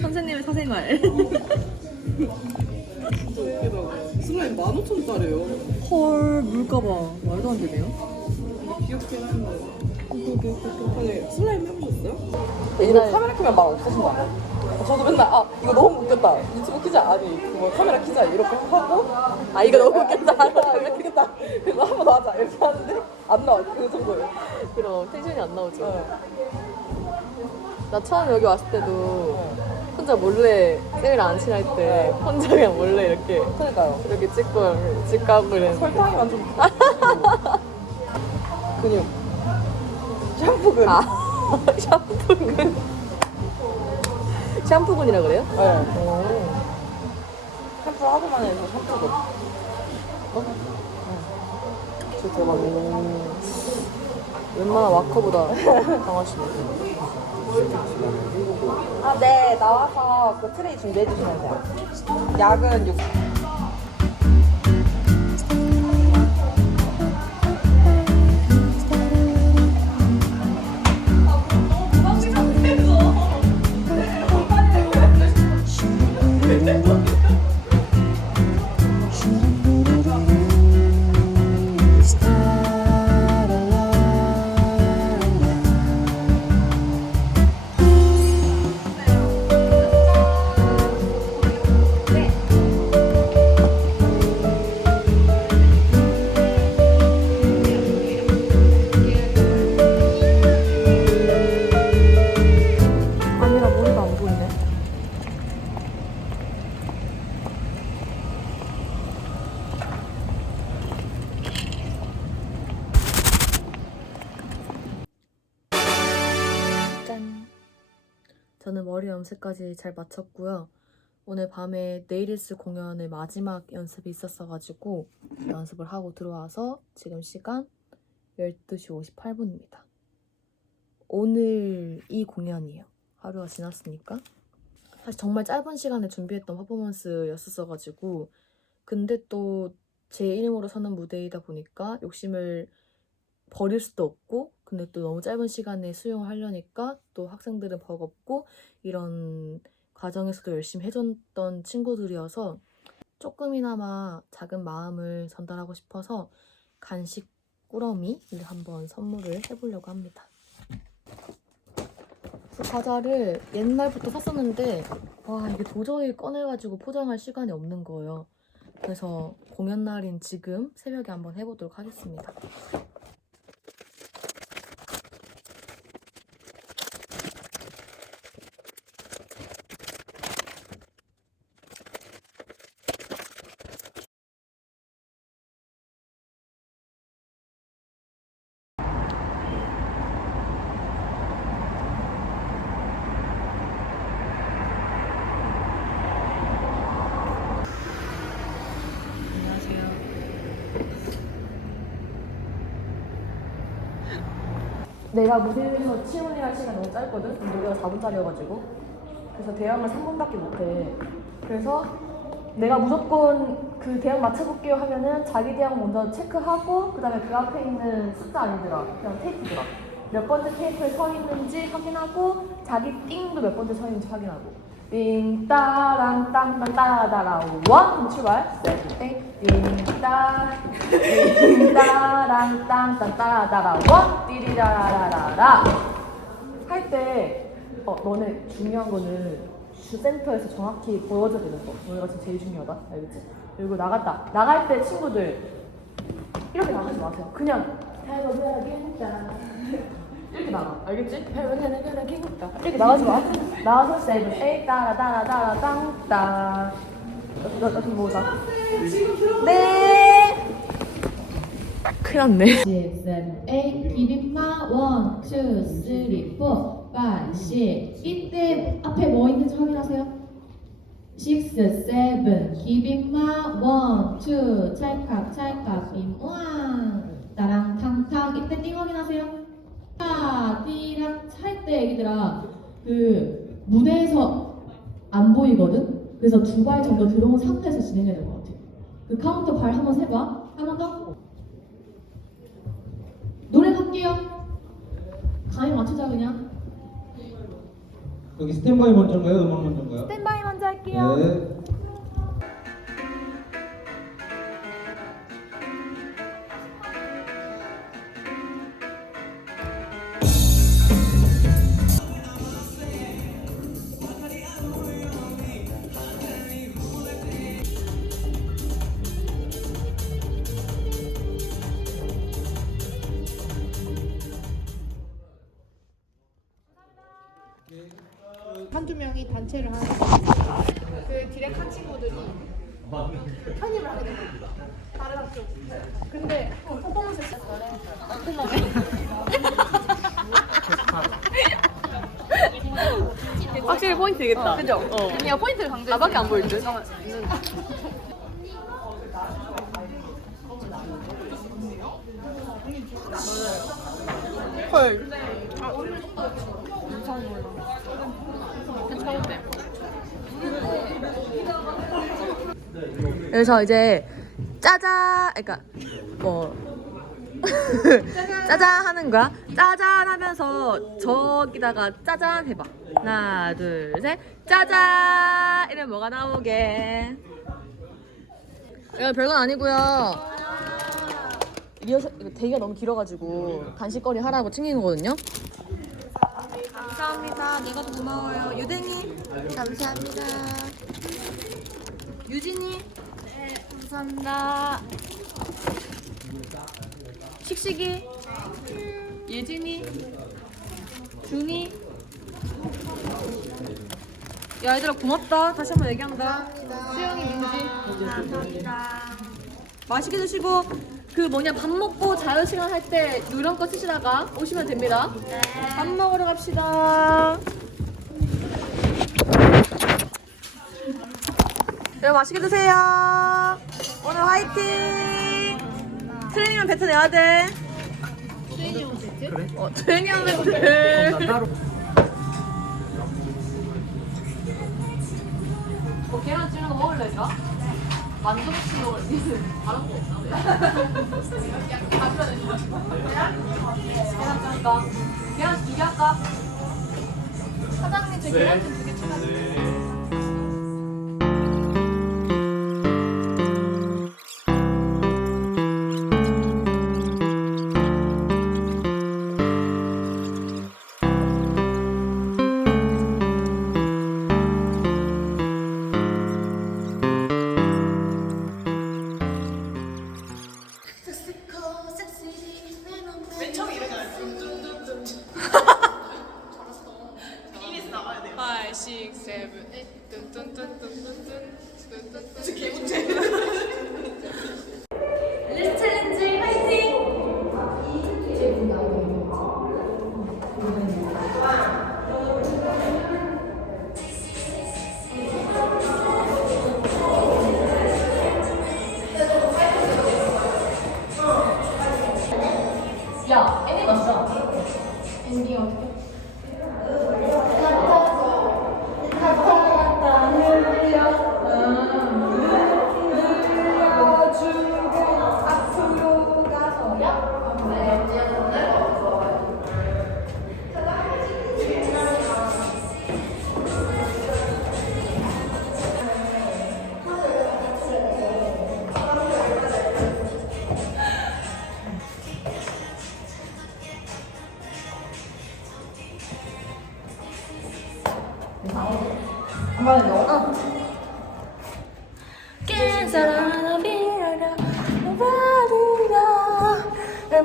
선생님의 사생활. 슬라임 15,000원짜리예요. 헐 물까봐 말도 안 되네요. 귀엽긴 한데. 슬라임 해보셨어요? 이거 카메라 켜면 말 없으신 거 아니에요? 저도 맨날 아 이거 너무 웃겼다. 유튜브 키자. 아니 그거 카메라 키자. 이렇게 하고 아 이거 너무 웃겼다. 카메라 키겠다 그거 한번 더 하자. 이렇게 하는데 안 나와. 그 정도예요. 그럼 텐션이 안 나오죠. 어. 나 처음 여기 왔을 때도 혼자 몰래 쌤이랑 안 친할 때 혼자 그냥 몰래 이렇게 그러니까요. 이렇게 찍고 집 가고 그랬는데. 설탕이만 좀 근육 샴푸근 아 샴푸군 샴푸군이라 그래요? 네. 오. 샴푸 하고만 해서 샴푸근 어? 진짜 대박이에요 웬만한 와커보다 강하시네 아, 네. 나와서 그 트레이 준비해 주시면 돼요. 약은 6. 저는 머리 염색까지 잘 마쳤고요. 오늘 밤에 네일리스 공연의 마지막 연습이 있었어가지고 연습을 하고 들어와서 지금 시간 12시 58분입니다. 오늘 이 공연이에요. 하루가 지났으니까. 사실 정말 짧은 시간에 준비했던 퍼포먼스였었어가지고 근데 또 제 이름으로 서는 무대이다 보니까 욕심을 버릴 수도 없고 근데 또 너무 짧은 시간에 수용을 하려니까 또 학생들은 버겁고 이런 과정에서도 열심히 해줬던 친구들이어서 조금이나마 작은 마음을 전달하고 싶어서 간식 꾸러미를 한번 선물을 해보려고 합니다. 그 과자를 옛날부터 샀었는데 와 이게 도저히 꺼내가지고 포장할 시간이 없는 거예요. 그래서 공연 날인 지금 새벽에 한번 해보도록 하겠습니다. 내가 무대에서 치훈이 할 시간 너무 짧거든? 노래가 4분짜리여가지고. 그래서 대형을 3분밖에 못해. 그래서 내가 무조건 그 대형 맞춰볼게요 하면은 자기 대형 먼저 체크하고 그 다음에 그 앞에 있는 숫자 아니더라. 그냥 테이프더라. 몇 번째 테이프에 서 있는지 확인하고 자기 띵도 몇 번째 서 있는지 확인하고 띵 따랑 땅땅 따라따라 원 출발. 띵따 띵 따랑 땅땅 따라따라 원 띠리라라라라. 할때 어, 너네 중요한 거는 주 센터에서 정확히 보여줘야 되는 거. 너네가 지금 제일 중요하다. 알겠지? 그리고 나갔다. 나갈 때 친구들 이렇게 나가지 마세요. 그냥. 해보자겠다 이렇게 나가 알겠지? 이렇게 나가지 마 나와서 세븐 에이 따라 따라 따라 나나 지금 뭐다 네 큰일 났네 6, 7, 8 기린마 1, 2, 3, 4, 5시 이때 앞에 뭐 있는지 확인하세요. 6, 7, 기빈마, 1, 2, 찰칵, 찰칵, 빔왕, 따랑, 탕탕. 이때 띵 확인하세요. 타, 띠랑 찰때 애기들아, 그 무대에서 안 보이거든? 그래서 두 발 정도 들어온 상태에서 진행해야 될 것 같아. 그 카운터 발 한번 세봐. 한번 더. 노래 갈게요. 감이 맞추자 그냥. 여기 스탠바이 먼저인가요? 음악 먼저인가요? 스탠바이 먼저 할게요. 네. 한두 명이 단체를 하는 그 디렉 한 친구들이 편입을 하게 된 거야. 다른 학교. 근데 퍼포먼스 확실히 포인트 되겠다. 그죠? 어. 내가 포인트를 강조해. 나밖에 안 보일 듯. 헐. 그래서 이제 짜잔, 그러니까 뭐 짜잔 하는 거야. 짜잔 하면서 저기다가 짜잔 해봐. 하나, 둘, 셋. 짜잔! 이러면 뭐가 나오게. 이거 별건 아니고요. 리허설, 이거 대기가 너무 길어가지고 간식거리 하라고 챙긴 거거든요. 감사합니다. 네가 더 고마워요. 유댕이. 감사합니다. 유진이. 네, 감사합니다. 씩씩이. 예진이. 준이. 야 얘들아 고맙다. 다시 한번 얘기한다. 수영이 민지. 감사합니다. 맛있게 드시고 그 뭐냐 밥 먹고 자유 시간 할때거 쓰시다가 오시면 됩니다. 밥 먹으러 갑시다. 여러분 맛있게 드세요. 오늘 화이팅. 트레이닝은 뱉어내야 돼. 트레이닝? 그래? 어 트레이닝 배틀. 뭐 계란 찌는 거 먹을래 얘들아? 만두 같은 거 니는 다른 거 없나? 계란 찌니까 계란 두개 할까? 사장님 저 계란 좀두개 추가주세요 야 애니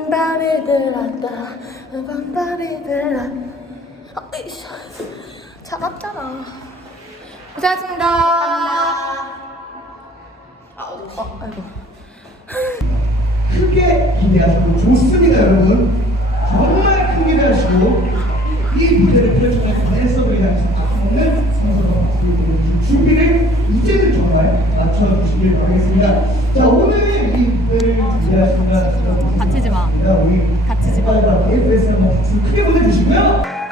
밤이 들었다 밤이 들었다. 아, 이씨 차갑잖아 고생하셨습니다 어, 아이고. 크게 기대하시고 좋습니다 여러분. 정말 큰 기대하시고 이 무대를 펼쳐낼 댄서를 향해서 앞서는 선수가 준비를 정말 맞춰주시길 바라겠습니다. 자 오늘 이 무대를 준비하시는 다치지 마. 우리 다치지 마. KFS 한번 박수 크게 보내주시고요.